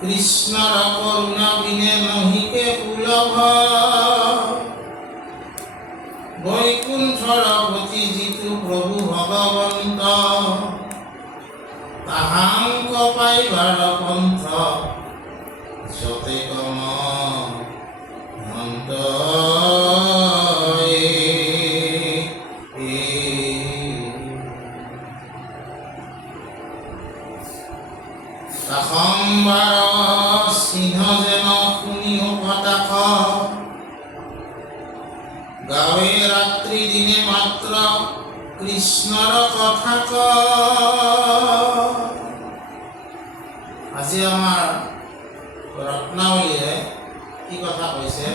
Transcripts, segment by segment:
কৃষ্ণৰ কৰুণা বিনে নহিকে সুলভ বৈকুণ্ঠৰ পতি যিটো প্ৰভু ভগৱন্ত তাহাঙ্ক পাইবাৰ পন্থ যতে কম মন্ত সম্বাৰ সিংহ যেন শুনিও পতাক গাঁৱে ৰাত্ৰি দিনে মাত্ৰ কৃষ্ণৰ কথা আজি আমাৰ ৰত্নাৱলীয়ে কি কথা কৈছে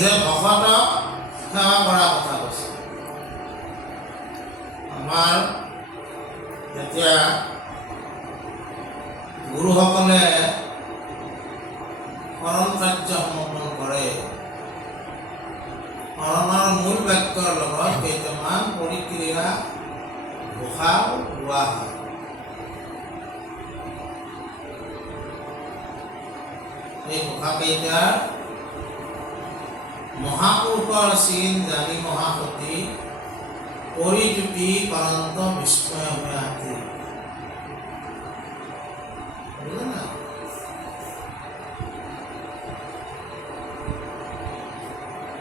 যে ভকতক সেৱা কৰা কথা কৈছে। আমাৰ যেতিয়া গুৰুসকলে শৰণ কাৰ্য সমাপন কৰে শৰণৰ মূল বাক্যৰ লগত কেইটামান পৰিক্ৰিয়া ঘোষা লোৱা হয়। এই ঘোষাকেইটাৰ মহাপুৰুষৰ চিন জানি মহাসতী পৰিজুতি কৰন্ত বিস্ময় হৈ আঁকি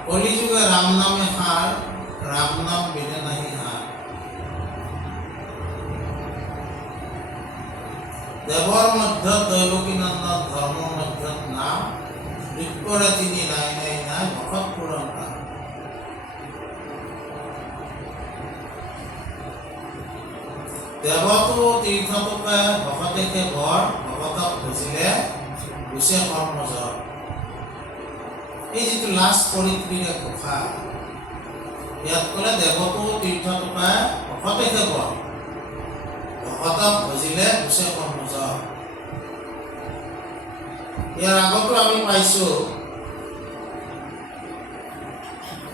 কলিযুগে ৰাম নামে হাৰ ৰাম নাম বিনে নাহি হাৰ দেৱৰ মধ্যত দৈৱকীনন্দন ধৰ্মৰ মধ্যত নাম বিপৰে তিনি নাই নাই নাই ভকত পুৰণ নাম দেৱতো তীৰ্থটোকে ভকতেকে বৰ ভকতক বুজিলে গুচে কৰ্মজৰ এই যিটো লাষ্ট পৰিক্ৰিয়া ঘোষা ইয়াত ক'লে দেৱতো তীৰ্থটোকে ভকতেকে বৰ ভকতক বুজিলে গুচে কৰ্মজৰ। ইয়াৰ আগতো আমি পাইছোঁ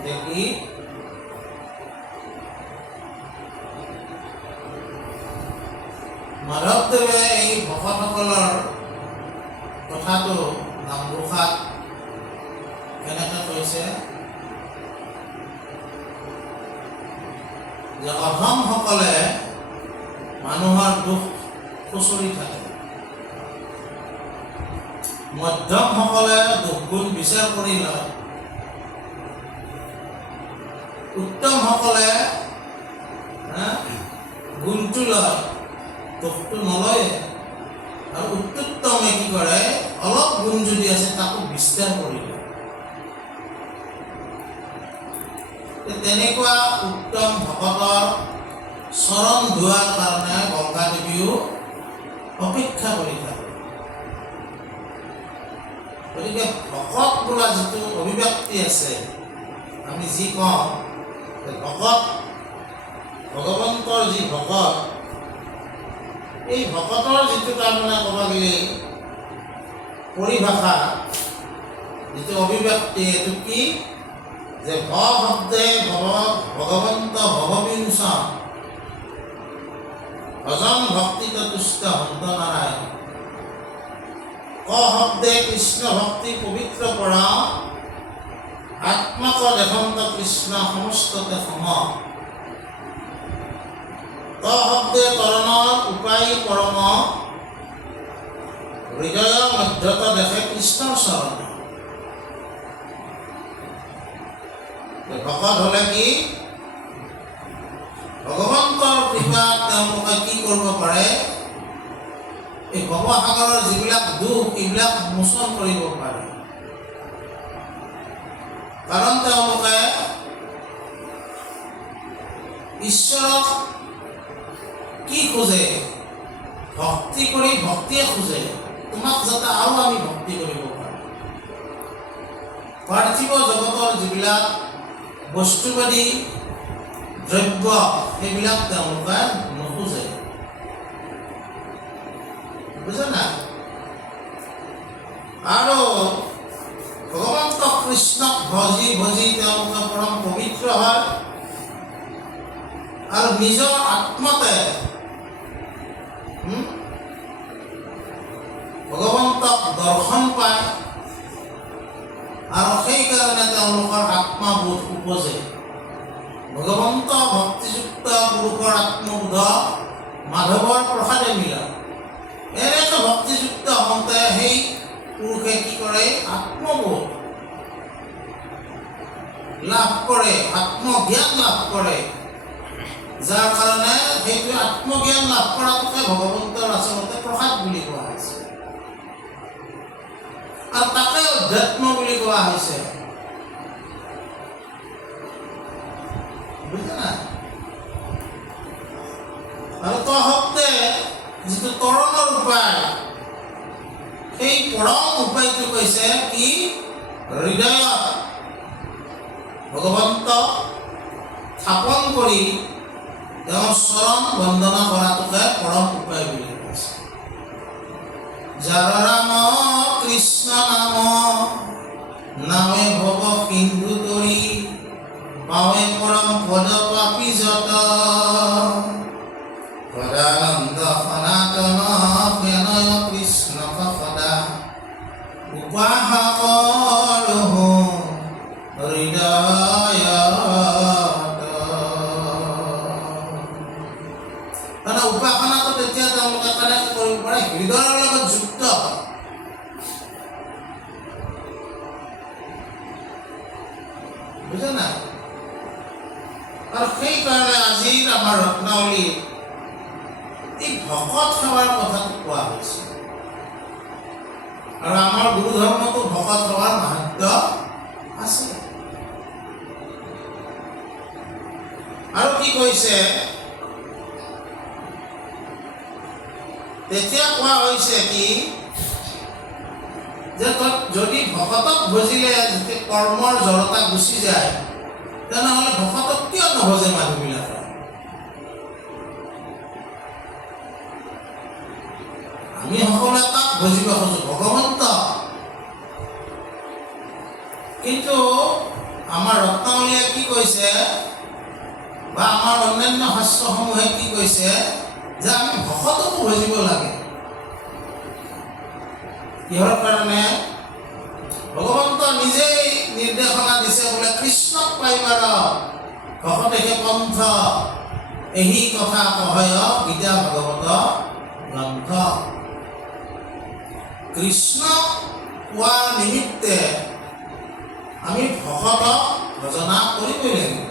যে কি মাধৱদেৱে এই ভকতসকলৰ কথাটো নামঘোষাত কেনেকৈ কৈছে যে অধমসকলে মানুহৰ দুখ খুচৰি থাকে, মধ্যমসকলে দুখগুণ বিচাৰ কৰি লয়, উত্তমসকলে গুণটো লয় দুখটো নলয় আৰু উত্তমে কি কৰে অলপ গুণ যদি আছে তাকো বিস্তাৰ কৰি লয়। তেনেকুৱা উত্তম ভকতৰ চৰণ ধোৱাৰ কাৰণে গংগা দেৱীও অপেক্ষা কৰি থাকে। গতিকে ভকত বোলা যিটো অভিব্যক্তি আছে আমি যি কওঁ ভকত ভগৱন্তৰ যি ভকত এই ভকতৰ যিটো তাৰমানে ক'ব গ'লে পৰিভাষা যিটো অভিব্যক্তি এইটো কি যে ভ শব্দে ভগৱন্ত ভৱবিংশ ভজন ভক্তিত তুষ্ট হন্ত নাৰায়ণ ক শব্দে কৃষ্ণ ভক্তি পবিত্ৰ পৰা আত্মক দেখন্ত কৃষ্ণ সমস্ততে সম ত শব্দে তৰণৰ উপায় পৰম হৃদয় মধ্যত দেখে কৃষ্ণৰ চৰণ। ভকত হ'লে কি ভগৱন্তৰ কৃপাত তেওঁলোকে কি কৰিব পাৰে এই ভৱসাগৰৰ যিবিলাক দুখ এইবিলাক মোচন কৰিব পাৰে, কাৰণ তেওঁলোকে ঈশ্বৰক কি খোজে ভক্তি কৰি ভক্তিয়ে খোজে তোমাক যাতে আৰু আমি ভক্তি কৰিব পাৰোঁ। পাৰ্থিৱ জগতৰ যিবিলাক বস্তুবাদী দ্ৰব্য সেইবিলাক তেওঁলোকে নোখোজে, বুজে না। আৰু ভগৱন্ত কৃষ্ণক ভজি ভজি তেওঁলোকে পৰম পবিত্ৰ হয় আৰু নিজৰ আত্মাতে ভগৱন্তক দৰ্শন পায় আৰু সেইকাৰণে তেওঁলোকৰ আত্মাবোধ উপজে। ভগৱন্ত ভক্তিযুক্ত পুৰুষৰ আত্মবোধ মাধৱৰ প্ৰসাদে মিলা। এনেকৈ ভক্তিযুক্ত হওঁতে সেই পুৰুষে কি কৰে? আত্মবোধ লাভ কৰে, আত্মজ্ঞান লাভ কৰে, যাৰ কাৰণে সেইটো আত্মজ্ঞান লাভ কৰাটোকে ভগৱন্তৰ আচলতে প্ৰসাদ বুলি কোৱা হৈছে আৰু তাকে অধ্যাত্ম বুলি কোৱা হৈছে। বুজিছে না? আৰু তহতে যিটো তৰণৰ উপায়, সেই পৰম উপায়টো কৈছে কি? হৃদয়ত ভগৱন্ত স্থাপন কৰি তেওঁৰ চৰণ বন্দনা কৰাটোকে পৰম উপায় বুলি কৈছে। যাৰ ৰাম কৃষ্ণ নাম নামে ভৱ সিন্ধু তৰি পাৱে পৰম পদ পাপী যত সদানন্দ সনাতন জ্ঞানয় কৃষ্ণ সদা উপাসকৰ হৃদয়ত। মানে উপাসনাটো তেতিয়া তেওঁলোকে কেনেকৈ কৰিব পাৰে? হৃদয়ৰ লগত যুক্ত হয়। বুজা নাই? আৰু সেইকাৰণে আজিৰ আমাৰ ৰত্নাৱলীত এই ভকত সেৱাৰ কথাটো কোৱা হৈছে। আৰু আমাৰ গুৰু ধৰ্মতো ভকত সেৱাৰ মাহাত্ম্য আছে। আৰু কি কৈছে? তেতিয়া কোৱা হৈছে কি যে যদি ভকতক ভজিলে যদি কৰ্মৰ জড়তা গুচি যায়, তেনেহ'লে ভকতক কিয় নভজে মানুহবিলাকে? আমি সকলোৱে কাক ভজিব খোজো? ভগৱন্ত। কিন্তু আমাৰ ৰত্নাৱলীয়ে কি কৈছে বা আমাৰ অন্যান্য শাস্ত্ৰসমূহে কি কৈছে যে আমি ভকতকো ভজিব লাগে। কিহৰ কাৰণে? ভগৱন্ত নিজেই নিৰ্দেশনা দিছে বোলে কৃষ্ণক পাইবাৰ ভকতেহে পন্থ এহি কথা কহয় গীতা ভাগৱত গ্ৰন্থ। কৃষ্ণ পোৱাৰ নিমিত্তে আমি ভকতক ভজনা কৰিবই লাগিব।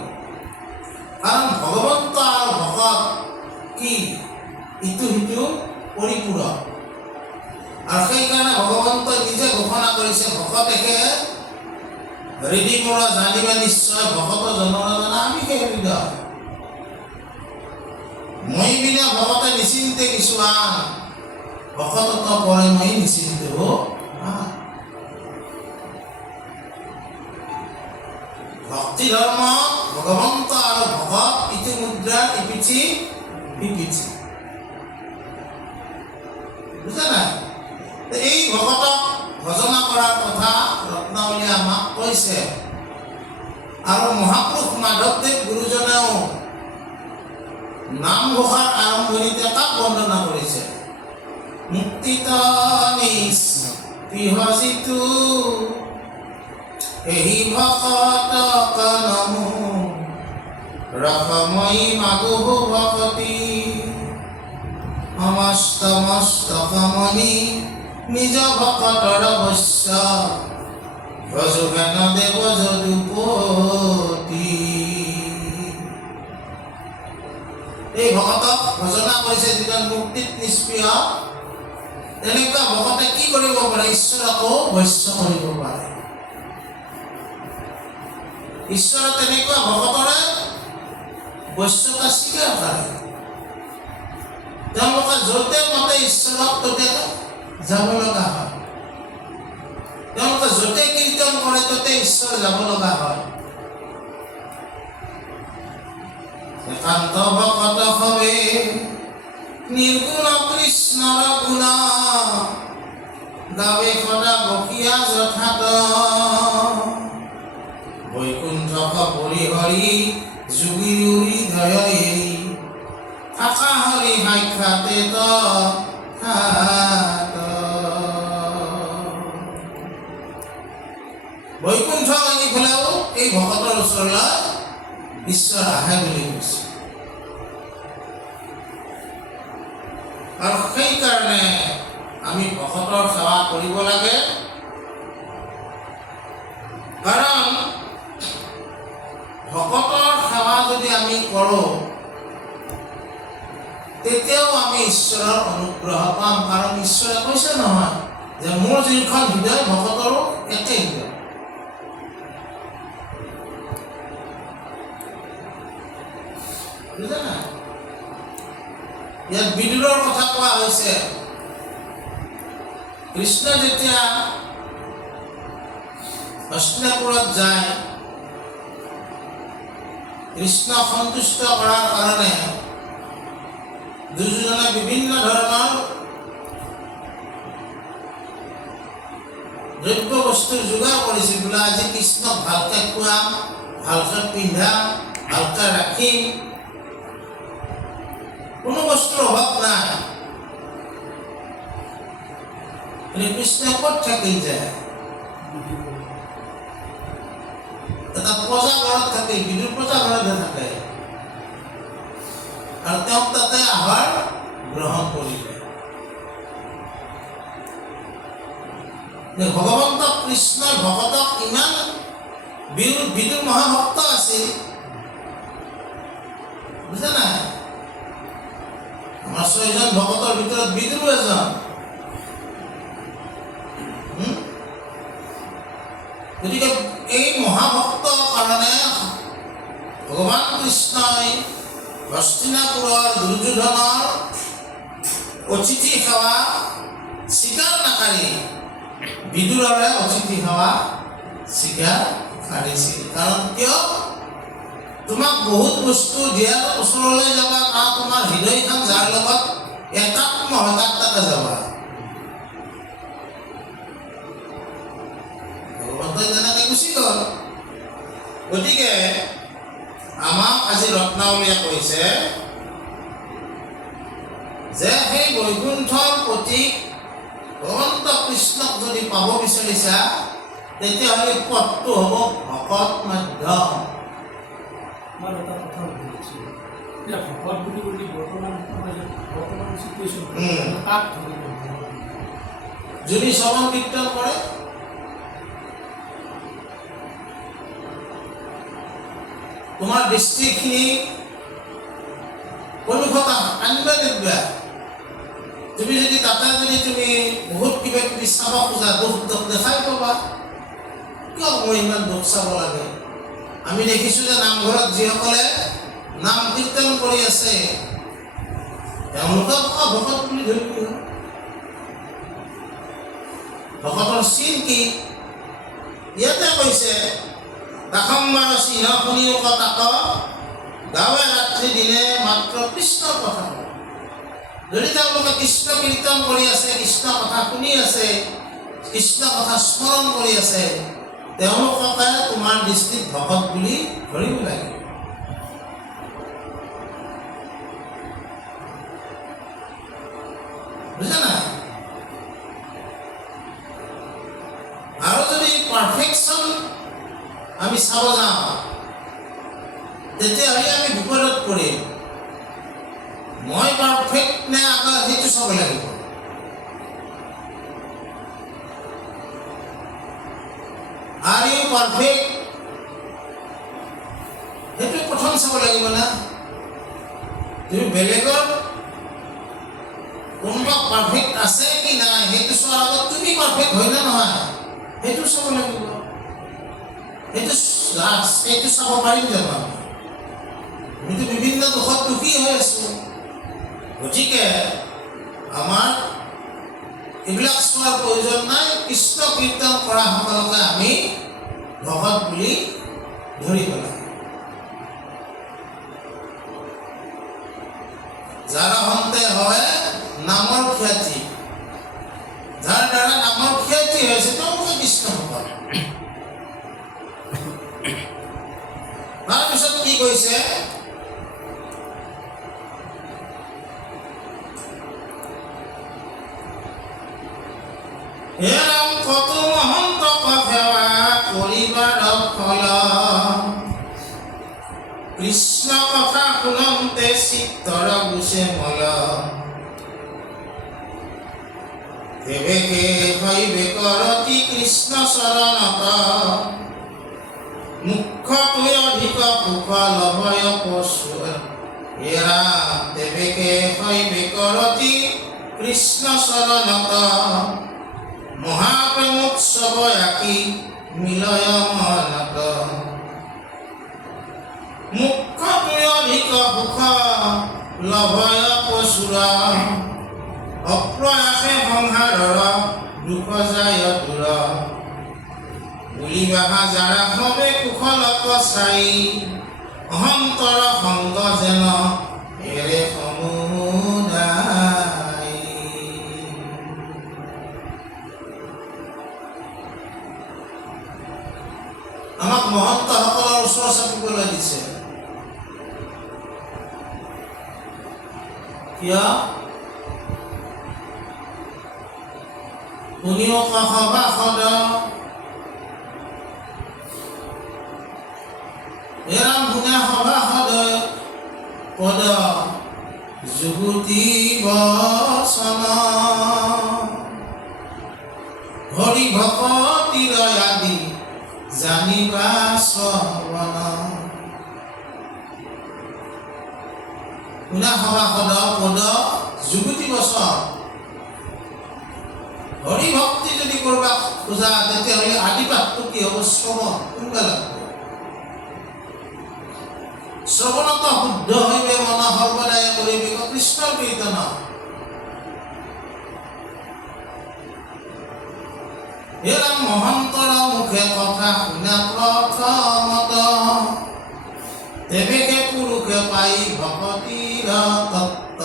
কাৰণ ভগৱন্ত আৰু ভকত কি? ইটো সিটো পৰিপূৰক। আৰু সেইকাৰণে ভগৱন্তই নিজে ঘোষণা কৰিছে ভকতেকে হৃদি মোৰ জানিবা নিশ্চয় ভকত জনৰজনা আমি সেই হৃদয়। মই বিনা ভকতে নিচিন্তে কিছুমান ভকতত পৰে মই নিচিন্তে ভক্তি ধৰ্ম ভগৱন্ত আৰু ভকত ইটো মুদ্ৰাৰ ইপিঠি বিপিঠি। বুজা নাই? এই ভকতক ভজনা কৰাৰ কথা ৰত্নাৱলীয়ে আমাক কৈছে। আৰু মহাপুৰুষ মাধৱদেৱ গুৰুজনেও নামঘোষাৰ আৰম্ভণিতে কাক বন্দনা কৰিছে? মুক্তিত নিঃস্পৃহজিতু এহি ভকত নমো ৰসময়ী মাগুহু ভকতি সমস্ত মস্তকমণি নিজ ভকতৰ বশ্য ভজোহেন দেৱ যদুপতি। এই ভকতক ভজনা কৰিছে যিজন মুক্তিত নিষ্প্ৰিয়, তেনেকুৱা ভকতে কি কৰিব পাৰে? ঈশ্বৰকো বশ্য কৰিব পাৰে। ঈশ্বৰ তেনেকুৱা ভকতৰে বশ্যতা স্বীকাৰ কৰে। তেওঁলোকে য'তে মতে ঈশ্বৰক ততে যাব লগা হয়। তেওঁলোকে য'তে কীৰ্তন কৰে ততে ঈশ্বৰ যাব লগা হয়। একান্ত ভকত হবে নিৰ্গুণ কৃষ্ণৰ গুণ গাৱে সদা বকিয়া যথাত বৈকুণ্ঠ পৰিহৰি যোগী হৃদয় এৰি সাক্ষাতে বৈকুণ্ঠ আনি পেলাইও এই ভকতৰ ওচৰলৈ ঈশ্বৰ আহে বুলি কৈছে। আৰু সেইকাৰণে আমি ভকতৰ সেৱা কৰিব লাগে, কাৰণ ভকতৰ সেৱা যদি আমি কৰোঁ তেতিয়াও আমি ঈশ্বৰৰ অনুগ্ৰহ পাম, কাৰণ ঈশ্বৰে কৈছে নহয় যে মোৰ যিখন হৃদয় ভকতৰো একে হৃদয়। বুজা নাই? ইয়াত বিদুৰৰ কথা কোৱা হৈছে। কৃষ্ণ যেতিয়া হস্তিনাপুৰত যায়, কৃষ্ণ সন্তুষ্ট কৰাৰ কাৰণে দুৰ্যোধনে বিভিন্ন ধৰণৰ দ্ৰব্য বস্তুৰ যোগাৰ কৰিছিল বোলে, আজি কৃষ্ণক ভালকে খুৱাম, ভালকে পিন্ধাম, ভালকে ৰাখিম, কোনো বস্তুৰ অভাৱ নাই। কৃষ্ণ ক'ত থাকিল যায়? এটা প্ৰজা ঘৰত থাকে, বিদুৰ প্ৰজা ঘৰতহে থাকে, আৰু তেওঁক তাতে আহাৰ গ্ৰহণ কৰিলে। ভগৱন্ত কৃষ্ণই ভকতক ইমান বিদুৰ মহাভক্ত আছিল, বুজা নাই? আমাৰ 6জন ভকতৰ ভিতৰত বিদুৰো এজন। গতিকে এই মহাভক্তৰ কাৰণে ভগৱান কৃষ্ণই হস্তিনাপুৰৰ দুৰ্যোধনৰ অতিথি সেৱা স্বীকাৰ নকৰি বিদুৰৰে অতিথি সেৱা স্বীকাৰ কৰিছিল। কাৰণ কিয়? তোমাক বহুত বস্তু দিয়াৰ ওচৰলৈ যাবা, কাৰণ তোমাৰ হৃদয়খন যাৰ লগত একাত্ম হয় তাক তাকে যাবা। ভগৱন্তই তেনেকৈ গুচি গ'ল। গতিকে আমাক আজি ৰত্নাৱলীয়ে কৈছে যে সেই বৈকুণ্ঠৰ প্ৰতীক ভগৱন্ত কৃষ্ণক যদি পাব বিচাৰিছা, তেতিয়াহ'লে পথটো হ'ব ভকত মাধ্যম। মই এটা কথা সুধিছোঁ, এতিয়া ভকত বুলি ক'লে বৰ্তমান সমাজত বৰ্তমান চিটুৱেশ্যন কাক ধৰিব? যোনে শ্ৰৱণ কীৰ্তন কৰে, তোমাৰ দৃষ্টিখিনি সন্মুখত আনিব দিবা। তুমি যদি তাতে যদি তুমি বহুত কিবা কিবি চাব খোজা, দুখ দেখাই পাবা। কিয় মই ইমান দুখ চাব লাগে? আমি দেখিছোঁ যে নামঘৰত যিসকলে নাম কীৰ্তন কৰি আছে, তেওঁলোকক ভকত বুলি ধৰিব। ভকতৰ চিন কি? ইয়াতে কৈছে, কাষম্বাৰ চিহ্ন শুনিও তাক গাঁৱে ৰাত্ৰি দিনে মাত্ৰ কৃষ্ণৰ কথা কয়। যদি তেওঁলোকে কৃষ্ণ কীৰ্তন কৰি আছে, কৃষ্ণ কথা শুনি আছে, কৃষ্ণ কথা স্মৰণ কৰি আছে, তেওঁলোককে তোমাৰ দৃষ্টিত ভকত বুলি ধৰিব লাগে। বুজা নাই? আৰু যদি পাৰফেকশ্যন আমি চাব যাওঁ, তেতিয়াহ'লে আমি বিপদত পৰিম। মই পাৰফেক্ট নে আকৌ সেইটো চাব লাগিব। Are you perfect? সেইটো প্ৰথম চাব লাগিব না। তুমি বেলেগৰ কোনোবা পাৰফেক্ট আছে কি নাই সেইটো চোৱাৰ আগত তুমি পাৰফেক্ট হয় নে নহয় সেইটো চাব লাগিব। সেইটো চাব পাৰিম জানো? আমিতো বিভিন্ন দুখত দুখী হৈ আছো। গতিকে আমাৰ এইবিলাক চোৱাৰ প্ৰয়োজন নাই। কৃষ্ণ কীৰ্তন কৰা সকলকে আমি ভকত বুলি ধৰিব লাগে। যাৰ হন্তে হয় নামৰ খ্যাতি, যাৰ দ্বাৰা নামৰ খ্যাতি হৈছে তেওঁলোকে কৃষ্ণ ভকত। তাৰপিছত কি কৈছে? এৰাম কত মহন্তক সেৱা কৰিবাৰ ফল কৃষ্ণ কথা শুনন্তে চিত্তৰ গুছে মল দেবেকে হৈবে কৰতি কৃষ্ণ চৰণত মুখ্যটোৱে অধিক সুখ লভয় পশু এৰা দেবেকে হৈবে কৰতি কৃষ্ণ চৰণত মহাপ্ৰেমোৎসৱ আকি মিলয় মনত মুখ্যটোৱে অধিক সুখ লভয় পশুৰ অপ্ৰয়াসে সংসাৰৰ দুখ যায় দূৰ বুলি বাহা যাৰা সবে কুশলক চাই অহন্তৰ সংগ যেন এৰে সমুদায়। আমাক মহন্তসকলৰ ওচৰ চাপিবলৈ দিছে কিয়? পুণ্যক সভাসদ এৰাম ভূঞা সভাসদ পদ যুগুতি বচন হৰি ভকতিৰ আদি জানিবা শ্ৰৱণ ভূঞা সভাসদ পদ যুগুতি বচন হৰি ভক্তি যদি কৰবা খোজা তেতিয়াহ'লে আদি পাঠটো কি হ'ব? শ্ৰৱণ কৰিব লাগিব। শ্ৰৱণত শুদ্ধ হৈবে মন সৰ্বদায় কৰিবি কৃষ্ণৰ কীৰ্তন এৰাম মহন্তৰ মুখে কথা শুনা প্ৰথমত দেবেকে পুৰুষে পাই ভকতিৰ তত্ত্ব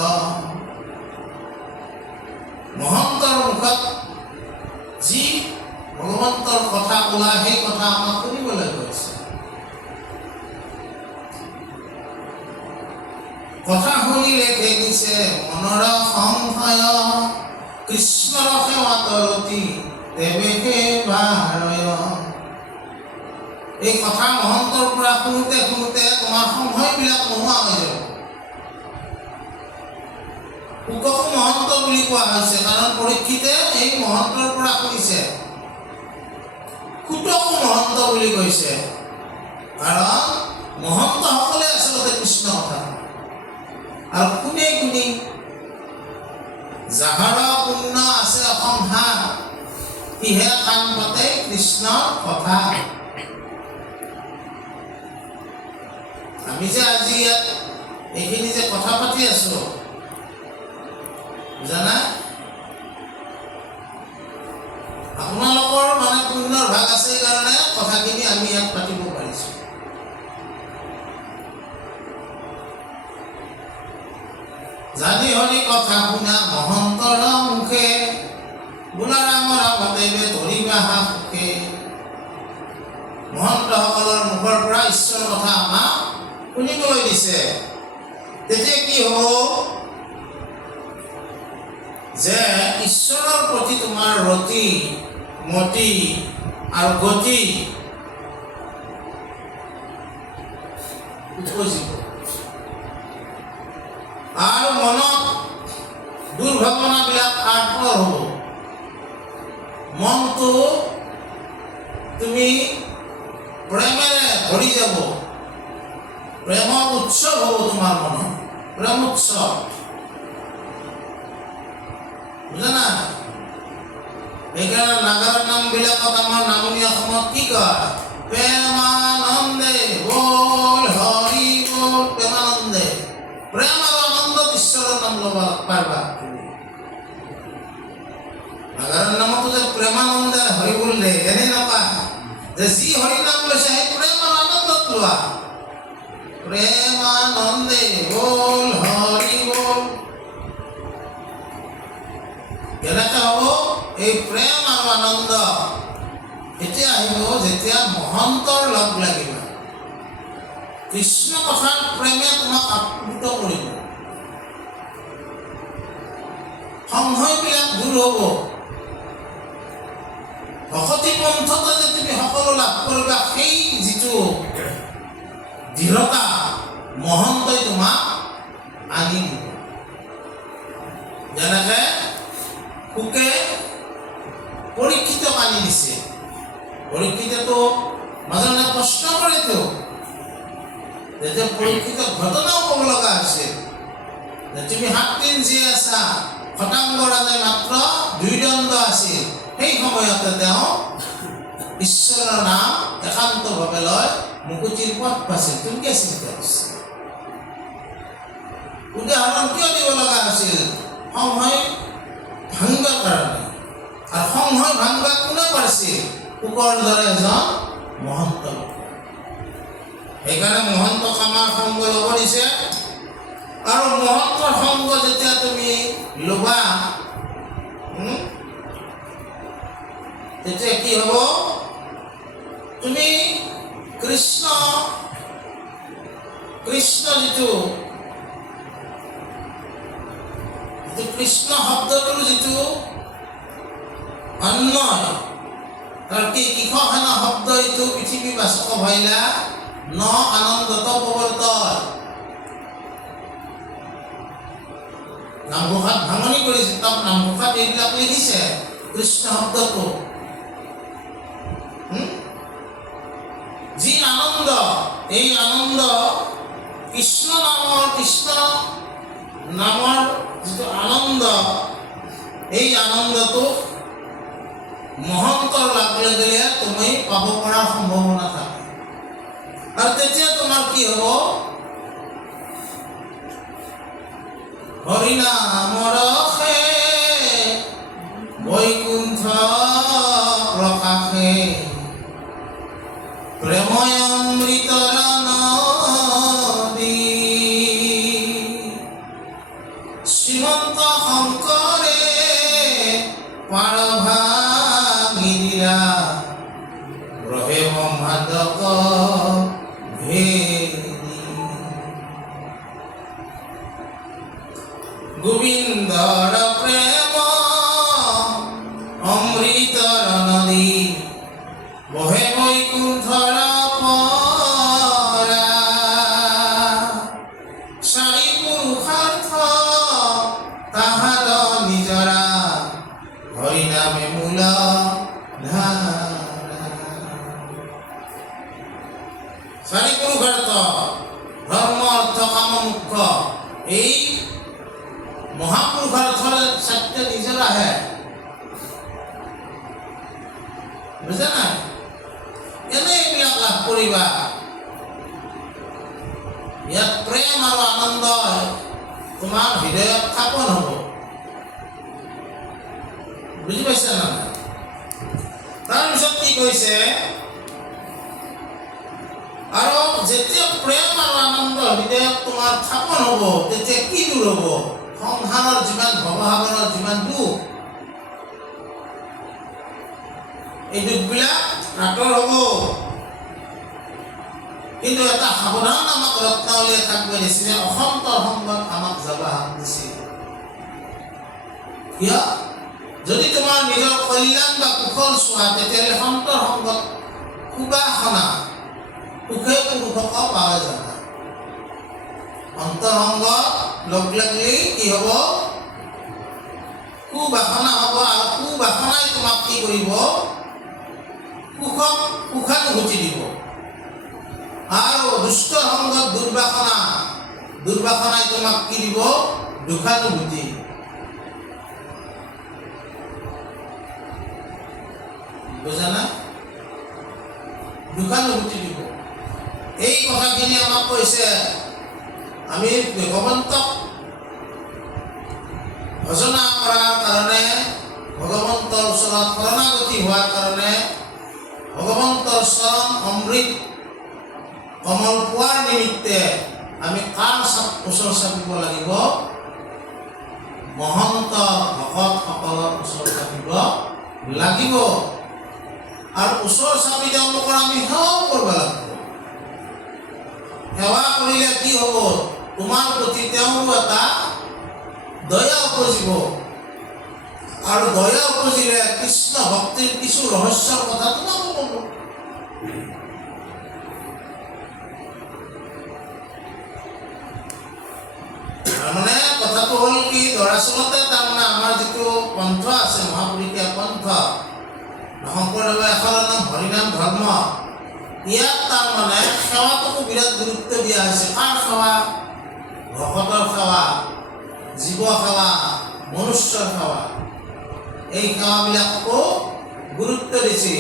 মহন্তৰ মুখত যি ভগৱন্তৰ কথা ওলায় সেই কথা আমাক শুনিবলৈ কৈছে। কথা শুনিলে ঠেকিছে মনৰ সংশয় কৃষ্ণৰ সেৱাত ৰতি দেবেকে বাৰয়। এই কথা মহন্তৰ পৰা শুনোতে শুনোতে তোমাৰ সংশয়বিলাক নোহোৱা হৈ যাব। শুককো মহন্ত বুলি কোৱা হৈছে কাৰণ পৰীক্ষিতে এই মহন্তৰ পৰা শুনিছে। সুতকো মহন্ত বুলি কৈছে কাৰণ মহন্তসকলে আচলতে কৃষ্ণ কথা আৰু কোনে কোনে যাহাৰ পুণ্য আছে অসংহাৰ সিহে কাণ পাতে কৃষ্ণৰ কথা। আমি যে আজি ইয়াত এইখিনি যে কথা পাতি আছো জানা আপোনালোকৰ মানে পুণ্যৰ ভাগ আছে কাৰণে কথাখিনি আমি ইয়াত পাতিব পাৰিছো। জানি হৰি কথা শুনা মহন্তৰ মুখে বোলা ৰামৰ মতেবে ধৰিবা সুখে। মহন্তসকলৰ মুখৰ পৰা ঈশ্বৰৰ কথা আমাক শুনিবলৈ দিছে। তেতিয়া কি হ'ব যে ঈশ্বৰৰ প্ৰতি তোমাৰ ৰতি মতি আৰু গতি উপজিব আৰু মনত দুৰ্ভাৱনাবিলাক আঁতৰ হ'ব। মনটো তুমি প্ৰেমেৰে ভৰি যাব। প্ৰেমৰ উৎসৱ হ'ব তোমাৰ মনত, প্ৰেম উৎসৱ বুজা না। সেইকাৰণে নাগাৰা নামবিলাকত আমাৰ নামনি অসমত কি কয়? প্ৰেমানন্দে বল হৰি বল প্ৰেমানন্দে। প্ৰেম আৰু আনন্দত ঈশ্বৰৰ নাম ল'ব পাৰিবা। নাগাৰা নামতো যে প্ৰেমানন্দে হৰি বল দে এনে নকয় যে যি হৰি নাম লৈছে সেই প্ৰেম আৰু আনন্দত লোৱা। প্ৰেমানন্দে বল হৰি বল কেনেকৈ হ'ব? এই প্ৰেম আৰু আনন্দ এতিয়া আহিব যেতিয়া মহন্তৰ লগ লাগিব। কৃষ্ণ কথাৰ প্ৰেমে তোমাক আপ্লুত কৰিব। সংশয়বিলাক দূৰ হ'ব। পন্থতে যে তুমি সকলো লাভ কৰিবা, সেই যিটো দৃঢ়তা মহন্তই তোমাক আনি দিব। যেনেকে সুকে পৰীক্ষিতক আনি দিছে। পৰীক্ষিতেতো মাজে মাজে প্ৰশ্ন কৰেতো, যেতিয়া পৰীক্ষিতক ঘটনাও ক'ব লগা হৈছিল যে তুমি 7 দিন জীয়াই আছা, খটাংগৰ আনে মাত্ৰ 2 দণ্ড আছিল। সেই সময়তে তেওঁ ঈশ্বৰৰ নাম একান্তভাৱে লয় মুকুতিৰ পথ বাছিল। তুমি কি চিন্তা কৰিছা? উদাহৰণ কিয় দিব লগা হৈছিল? সংশয় ভাঙিবৰ কাৰণে। আৰু সংশয় ভাঙিব কোনে পাৰিছিল? কুকৰ দৰে এজন মহন্ত। সেইকাৰণে মহন্তক আমাৰ সংগ ল'ব দিছে। আৰু মহন্তৰ সংগ যেতিয়া তুমি ল'বা, তেতিয়া কি হ'ব? তুমি কৃষ্ণ যিটো কৃষ্ণ শব্দটোৰ যিটো অন্যয়, তাৰ কিষহেন শব্দ এইটো পৃথিৱী বাচক ভাইলা ন আনন্দত প্ৰৱৰ্তয়। নামঘোষাত ভাঙনি কৰিছে, তাক নামঘোষাত এইবিলাক লিখিছে কৃষ্ণ শব্দটো। যি আনন্দ, এই আনন্দ কৃষ্ণ নামৰ যিটো আনন্দ, এই আনন্দটো মহন্তৰ লাভ দিলে তুমি পাব পৰাৰ সম্ভাৱনা থাকে। আৰু তেতিয়া তোমাৰ কি হ'ব? হৰিনাম ৰসে বৈকুণ্ঠ প্ৰকাশে প্ৰেময় অমৃত নদী শ্ৰীমন্ত শংকৰে পাৰভাঙি দিলা ৰহে মাদক ভেদি গোবিন্দৰ প্ৰেম অমৃতৰ নদী বহে বৈকুণ্ঠৰ পৰা। 4 পুৰুষাৰ্থ তাহাৰ নিজৰা হৰিনামে মূল ধাৰা। 4 পুৰুষাৰ্থ ধৰ্ম অৰ্থ কাম মোক্ষ, এই মহাপুৰুষাৰ্থৰ 4টা নিজৰাহে। বুজা নাই? এনে এইবিলাক লাভ কৰিবা। ইয়াত প্ৰেম আৰু আনন্দ তোমাৰ হৃদয়ত স্থাপন হ'ব। বুজি পাইছা না? তাৰপিছত কি কৈছে? আৰু যেতিয়া প্ৰেম আৰু আনন্দ হৃদয়ত তোমাৰ স্থাপন হ'ব, তেতিয়া কি দূৰ হ'ব? সংসাৰৰ যিমান ভৱসাগৰৰ যিমান দুখ, এই দুখবিলাক আঁতৰ হ'ব। কিন্তু এটা সাৱধান আমাক ৰত্নাৱলীয়ে থাকিব দিছিলে, অসন্তৰ সংগত আমাক যাবা হাত দিছিল। কিয়? যদি তোমাৰ নিজৰ কল্যাণ বা কুশল চোৱা, তেতিয়াহ'লে সন্তৰ সংগত সুবাসনা সুখে পুৰুষক পাৱা যায়। অন্তৰংগত লগ লাগিলে কি হ'ব? কুবাসনা হ'ব। আৰু কুবাসনাই তোমাক কি কৰিব? সুখানুভূতি দিব। আৰু দুষ্ট সংগত দুৰ্বাসনাই তোমাক কি দিব? দুখানুভূতি। বুজা নাই? দুখানুভূতি দিব। এই কথাখিনি আমাক কৈছে। আমি ভগৱন্তক ভজনা কৰাৰ কাৰণে, ভগৱন্তৰ ওচৰত শৰণাগতি হোৱাৰ কাৰণে, ভগৱন্তৰ চৰণ অমৃত কমল পোৱাৰ নিমিত্তে আমি কাৰ ওচৰ চাপিব লাগিব? মহন্ত ভকতসকলৰ ওচৰ চাপিব লাগিব। আৰু ওচৰ চাপি তেওঁলোকৰ আমি সেৱাও কৰিব লাগিব। সেৱা কৰিলে কি হ'ব? তোমাৰ প্ৰতি তেওঁৰো এটা দয়া উপজিব। আৰু দয়া উপজিলে কৃষ্ণ ভক্তিৰ কিছু ৰহস্যৰ কথা তোমাক ক'লো। তাৰমানে কথাটো হ'ল কি, দৰাচলতে তাৰমানে আমাৰ যিটো পন্থ আছে, মহাপুৰুষীয়া পন্থ, শংকৰদেৱে এশাৰৰ নাম হৰিনাম ধৰ্ম, ইয়াত তাৰমানে সেৱাটোকো বিৰাট গুৰুত্ব দিয়া হৈছে। কাৰ সেৱা? ভকতৰ সেৱা, জীৱ সেৱা, মনুষ্যৰ সেৱা, এই সেৱাবিলাককো গুৰুত্ব দিছে।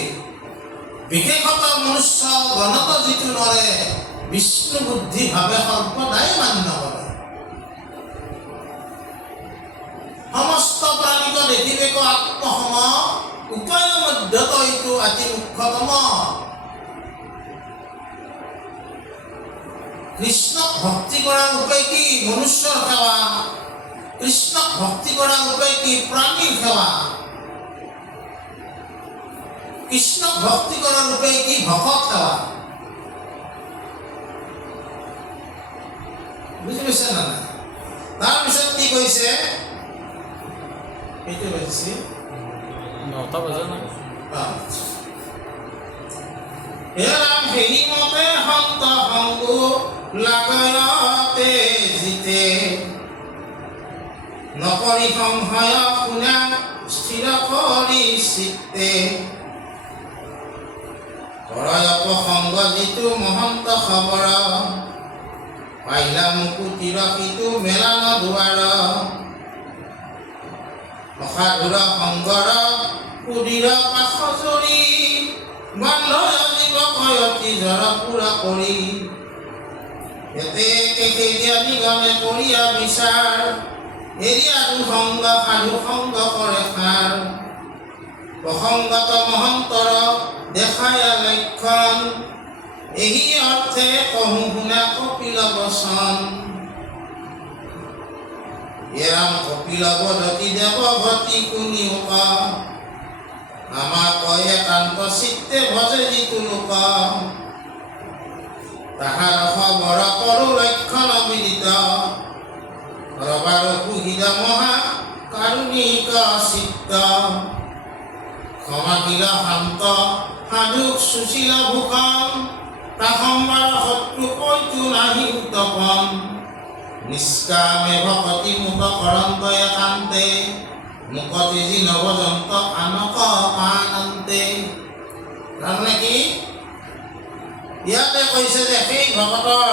বিশেষত মনুষ্য গণত যিটো নৰে, বিষ্ণু বুদ্ধি ভাৱে সৰ্বদাই মান্য কৰে। সমস্ত প্ৰাণীক দেখিবেক আত্মসম, উপায় মধ্যত এইটো অতি মুখ্যতম। কৃষ্ণক ভক্তি কৰাৰ উপায় কি? মনুষ্যৰ সেৱা। কৃষ্ণক ভক্তি কৰাৰ উপায় কি? প্ৰাণীৰ সেৱা। কৃষ্ণক ভক্তি কৰাৰ উপায় কি? ভকত সেৱা। বুজি পাইছে না নাই? তাৰপিছত কি কৈছে? এইটো কৈছে 9টা বাজে না? হে ৰাম হেৰি মতে সন্ত সংগু লাগতে জিতে, নকৰি সংশয় শুনা স্থিৰ কৰি চিত্তে, কৰয় অপসংগ যিটো মহন্ত খবৰ, পাইলা মুকুতিৰ সিটো মেলান দুৱাৰ, অসাধুৰ সংগৰ সুদীৰ পাশজৰি, বান্ধয় জীৱকয়তি জৰ পুৰা কৰি, এতে কেতিয়া নিগমে কৰিয়া বিচাৰ, এৰিয়া দুসংগ সাধু সংগ কৰে সাৰ, প্ৰসংগত মহন্তৰ দেখায়া লক্ষণ, এই অৰ্থে কহো শুনা কপিল বচন, এৰাম কপিল বদতি দেৱভতি কুনিয়োক, আমাক একান্ত চিত্তে ভজে যিটো লোক, তাহাৰ খবৰ কৰো লক্ষণ বিদিত, ৰবাৰ সুহিদ মহা কাৰুণিক চিত্ত, ক্ষমাশীল শান্ত সাধুক সুশীল ভূষণ, তাসম্বাৰ শত্ৰু কৈতো নাহি উত্তপন, নিষ্কামে ভকতি মুখ কৰন্ত একান্তে, মুখতি যি নৱজন্ত আনক পানন্তে। তাৰমানে কি? ইয়াতে কৈছে যে সেই ভকতৰ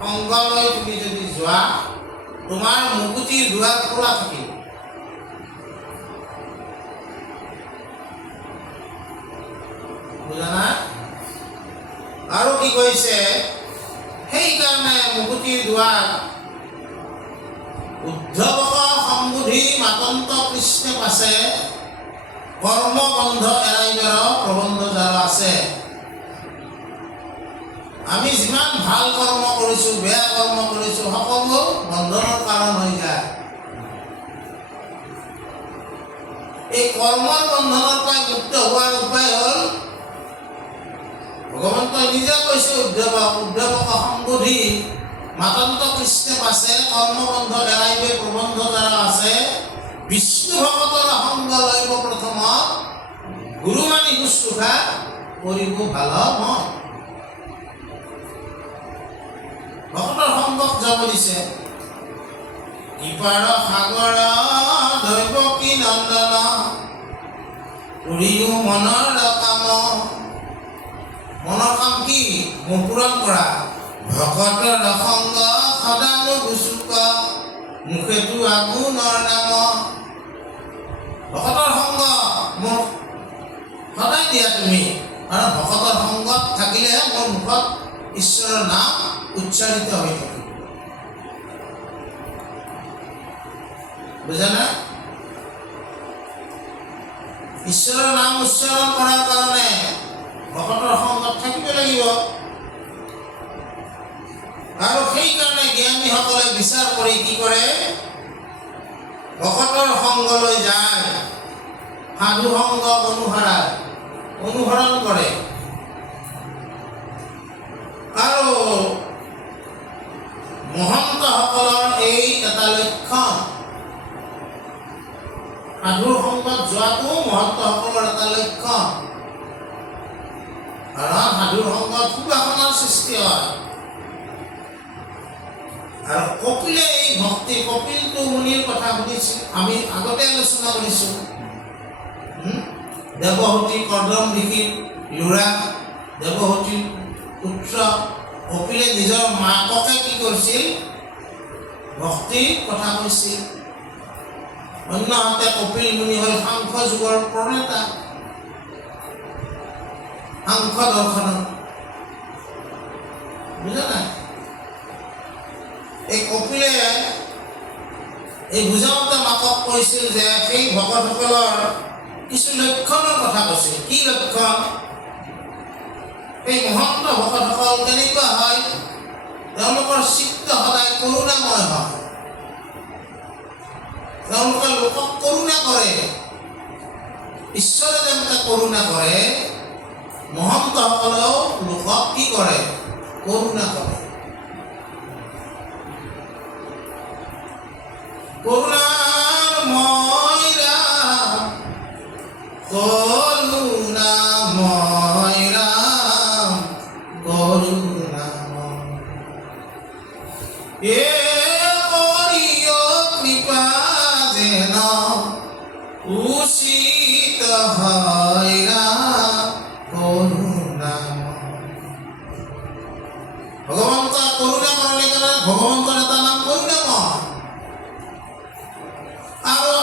সংগলৈ তুমি যদি যোৱা, তোমাৰ মুকুতিৰ দুৱাৰ খোলা থাকিব। বুজা না? আৰু কি কৈছে? সেইকাৰণে মুকুতিৰ দুৱাৰ উদ্ধৱক সম্বোধি মাতন্ত কৃষ্ণে পাছে, কৰ্মবন্ধ এৰাইবৰ প্ৰবন্ধ যাৰ আছে। আমি যিমান ভাল কৰ্ম কৰিছোঁ, বেয়া কৰ্ম কৰিছোঁ, সকলো বন্ধনৰ কাৰণ হৈ যায়। এই কৰ্মৰ বন্ধনৰ পৰা মুক্ত হোৱাৰ উপায় হ'ল, ভগৱন্তই নিজে কৈছে উদ্ধৱক সম্বোধি মাতন্ত কৃষ্ণে পাছে, কৰ্মবন্ধ এৰাইবে প্ৰবন্ধ যাৰা আছে, বিষ্ণু ভকতৰ সংগ লৈব প্ৰথমত, গুৰু মানি শুশ্ৰূষা কৰিব ভাল মই। ভকতৰ সংগক যাব দিছে। ইপাৰ সাগৰ দৈৱকী নন্দন, কৰিও মনৰ কাম। মনৰ কাম কি? মোক পূৰণ কৰা। ভকতৰ সংগ সদানো গুচুক, মুখেতো আগুণৰ নাম। ভকতৰ সংগ মোক সদায় দিয়া তুমি, আৰু ভকতৰ সংগত থাকিলে মোৰ মুখত ঈশ্বৰৰ নাম উচ্চাৰিত হৈ থাকে। বুজা না? ঈশ্বৰৰ নাম উচ্চাৰণ কৰাৰ কাৰণে ভকতৰ সংগত থাকিব লাগিব। আৰু সেইকাৰণে জ্ঞানীসকলে বিচাৰ কৰি কি কৰে? ভকতৰ সংগলৈ যায়, সাধু সংগ অনুসৰণ কৰে। আৰু মহন্তসকলৰ এই এটা লক্ষণ, সাধুৰ সংগত যোৱাটো মহন্তসকলৰ এটা লক্ষণ। কাৰণ সাধুৰ সংগত সুবাসনাৰ সৃষ্টি হয়। আৰু কপিলে এই ভক্তি, কপিলটো মুনিৰ কথা শুনিছোঁ, আমি আগতে আলোচনা কৰিছোঁ। দেৱহূতি কৰ্দম ঋষিৰ ল'ৰা, দেৱহূতিৰ পুত্ৰ কপিলে নিজৰ মাককে কি কৰিছিল? ভক্তিৰ কথা কৈছিল। অন্যহাতে কপিল মুনি হ'ল সাংখ্য যুগৰ প্ৰণেতা, সাংখ্য দৰ্শনৰ। বুজা নাই? এই কপিলে এই বুজাওঁতে মাকক কৈছিল যে সেই ভকতসকলৰ কিছু লক্ষণৰ কথা কৈছিল। কি লক্ষণ? এই মহন্ত ভকতসকল কেনেকুৱা হয়? তেওঁলোকৰ চিত্ত সদায় কৰোণাময় হয়। তেওঁলোকে লোকক কৰোণা কৰে। ঈশ্বৰে যেনেকৈ কৰোণা কৰে, মহন্তসকলেও লোকক কি কৰে? কৰোণা কৰে। করুণাময় রাম, করুণাময় রাম, করুণাময়। এ করিও কৃপা যেন উচিত হয় রাম, করুণাময়। ভগবন্ত করুণা করলে কেন? ভগবন্তের এটা নাম করুণাময়। আৰু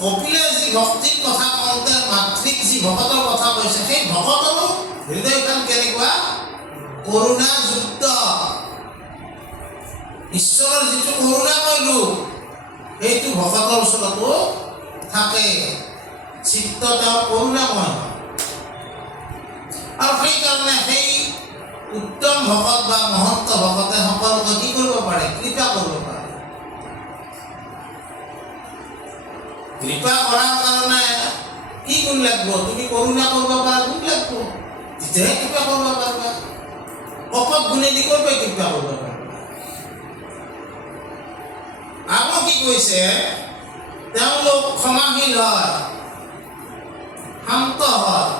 কপিলে যি ভক্তিৰ কথা কওঁতে মাতৃক যি ভকতৰ কথা কৈছে, সেই ভকতৰো হৃদয়খন কেনেকুৱা? কৰোণাযুক্ত। ঈশ্বৰৰ যিটো কৰোণাময় ৰূপ, সেইটো ভকতৰ ওচৰতো থাকে। চিত্ত তেওঁৰ কৰোণাময়। আৰু সেইকাৰণে সেই উত্তম ভকত বা মহন্ত ভকতে সকলোকে কি কৰিব পাৰে? কৃপা কৰিব পাৰে। কৃপা কৰাৰ কাৰণে কি গুণ লাগিব? তুমি কৰোণা কৰিব পাৰা গুণ লাগিব, তেতিয়াহে কৃপা কৰিব পাৰিবা। কপট গুণেদি কৰিব কৃপা কৰিব পাৰিবা। আৰু কি কৈছে? তেওঁলোক ক্ষমাশীল হয়, শান্ত হয়,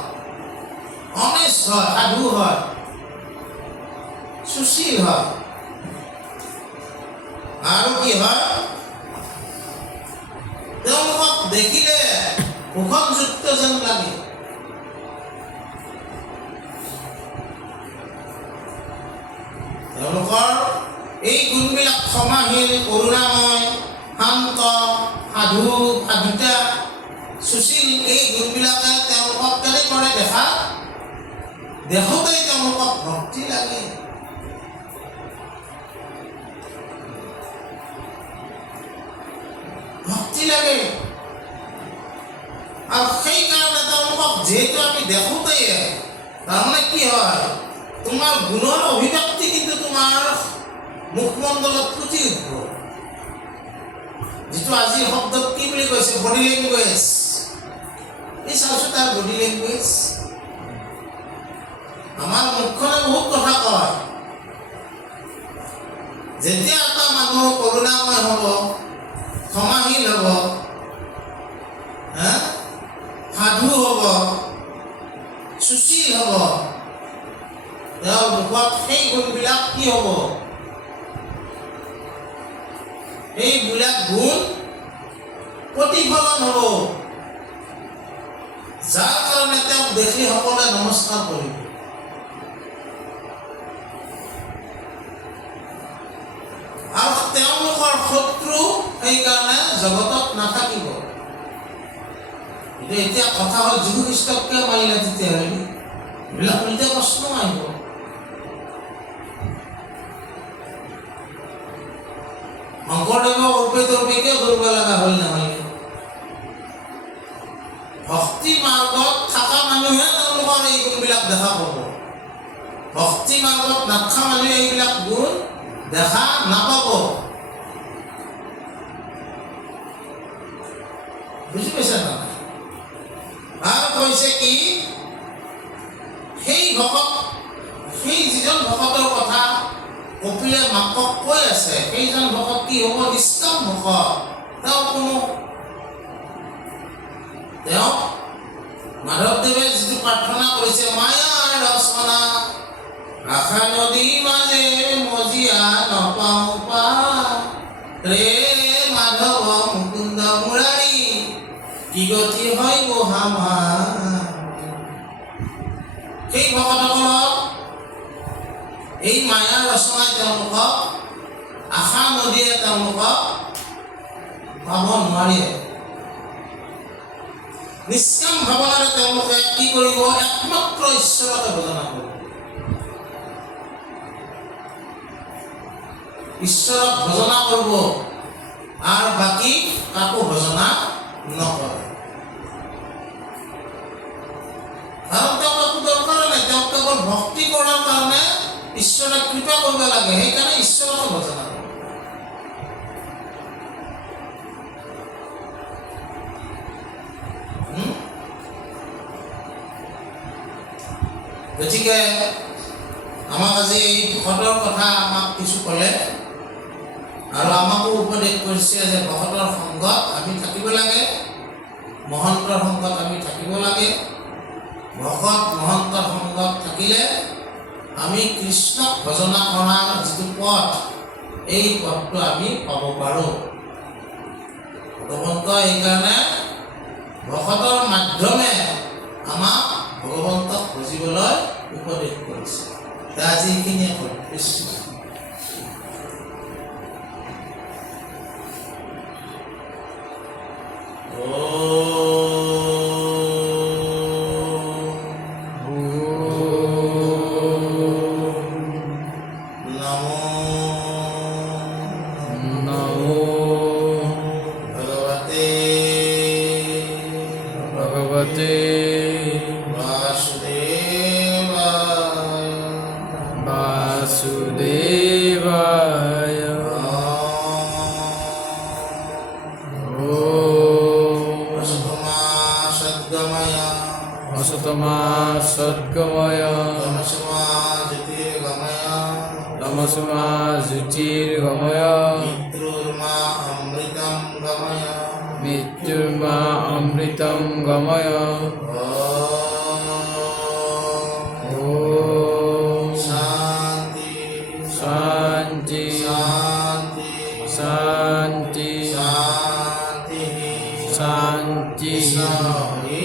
অনেষ্ট হয়, সাধু হয়, সুশীল হয়। আৰু কি হয়? তেওঁলোকক দেখিলে ভূষণযুক্ত যেন লাগে। তেওঁলোকৰ এই গুণবিলাক ক্ষমাশীল, কৰোণাময়, শান্ত, সাধু, সাধুতা, সুশীল, এই গুণবিলাকে তেওঁলোকক কেনে কৰে? দেখোঁতেই তেওঁলোকক ভক্তি লাগে। ভক্তি লাগে। আৰু সেইকাৰণে তেওঁলোকক যিহেতু আমি দেখোঁতেই, তাৰমানে কি হয়? তোমাৰ গুণৰ অভিব্যক্তি কিন্তু তোমাৰ মুখমণ্ডলত ফুটি উঠিব। যিটো আজিৰ শব্দত কি বুলি কৈছে? Body language. এই চাওঁচোন তাৰ বডি লেংগুৱেজ। আমাৰ মুখখনে বহুত কথা কয়। যেতিয়া এটা মানুহ কৰোণাময় হ'ব, ক্ষমাশীল হ'ব, সাধু হ'ব, সুশীল হ'ব, তেওঁৰ মুখত সেই গুণবিলাক কি হ'ব? এইবিলাক গুণ প্ৰতিফলন হ'ব, যাৰ কাৰণে তেওঁক দেখি সকলোৱে নমস্কাৰ কৰিব। আৰু তেওঁলোকৰ শত্ৰু সেইকাৰণে জগতত নাথাকিব। এতিয়া কথা হ'ল, যীশু খ্ৰীষ্টক কিয় মাৰিলে তেতিয়াহ'লে? এইবিলাক উল্টা প্ৰশ্ন আহিব। শংকৰদেৱক অৰ্পে তৰ্পে কিয় কৰিব লগা হ'ল নহয়? ভক্তি মাৰ্গত থকা মানুহে তেওঁলোকৰ এই গুণবিলাক দেখা পাব। ভক্তি মাৰ্গত নাথকা মানুহে এইবিলাক গুণ দেখা নাপাব। বুজি পাইছা না? আৰু কৈছে কি? সেই ভকত, সেই যিজন ভকতৰ কথা কপিলে মাকক কৈ আছে, সেইজন ভকত কি হ'ব? নিষ্কাম ভকত। তেওঁ কোনো তেওঁ মাধৱদেৱে যিটো প্ৰাৰ্থনা কৰিছে, মায়াৰ ৰচনা আশা নদী মাজে মজিয়া নপাওঁ পাৰ, ৰে মাধৱ মুকুন্দ মুৰাৰী কি গতি হয় বহামাৰ। সেই ভকতসকলক এই মায়াৰ ৰচনাই তেওঁলোকক, আশা নদীয়ে তেওঁলোকক পাব নোৱাৰে। নিষ্কাম ভাৱনাৰে তেওঁলোকে কি কৰিব? একমাত্ৰ ঈশ্বৰকে ভজনা কৰিব। ঈশ্বৰক ভজনা কৰিব আৰু বাকী কাকো ভজনা নকৰে। কাৰণ তেওঁক একো দৰকাৰ নাই, তেওঁক কেৱল ভক্তি কৰাৰ কাৰণে ঈশ্বৰে কৃপা কৰিব লাগে, সেইকাৰণে ঈশ্বৰকে ভজনা কৰে। গতিকে আমাক আজি এই ভকতৰ কথা আমাক কিছু ক'লে আৰু আমাকো উপদেশ কৰিছে যে ভকতৰ সংগত আমি থাকিব লাগে, মহন্তৰ সংগত আমি থাকিব লাগে। ভকত মহন্তৰ সংগত থাকিলে আমি কৃষ্ণক ভজনা কৰাৰ যিটো পথ, এই পথটো আমি পাব পাৰোঁ। ভগৱন্ত এইকাৰণে ভকতৰ মাধ্যমে আমাক ভগৱন্তক বুজিবলৈ উপদেশ কৰিছে। আজি এইখিনিয়ে হ'ল। কৃষ্ণ वासुदेवाय असुतमा सद्गमय तमसुमा ज्योतिर्गमय मृत्युर्मा अमृतं गमय। शांति शांति शांति शांति।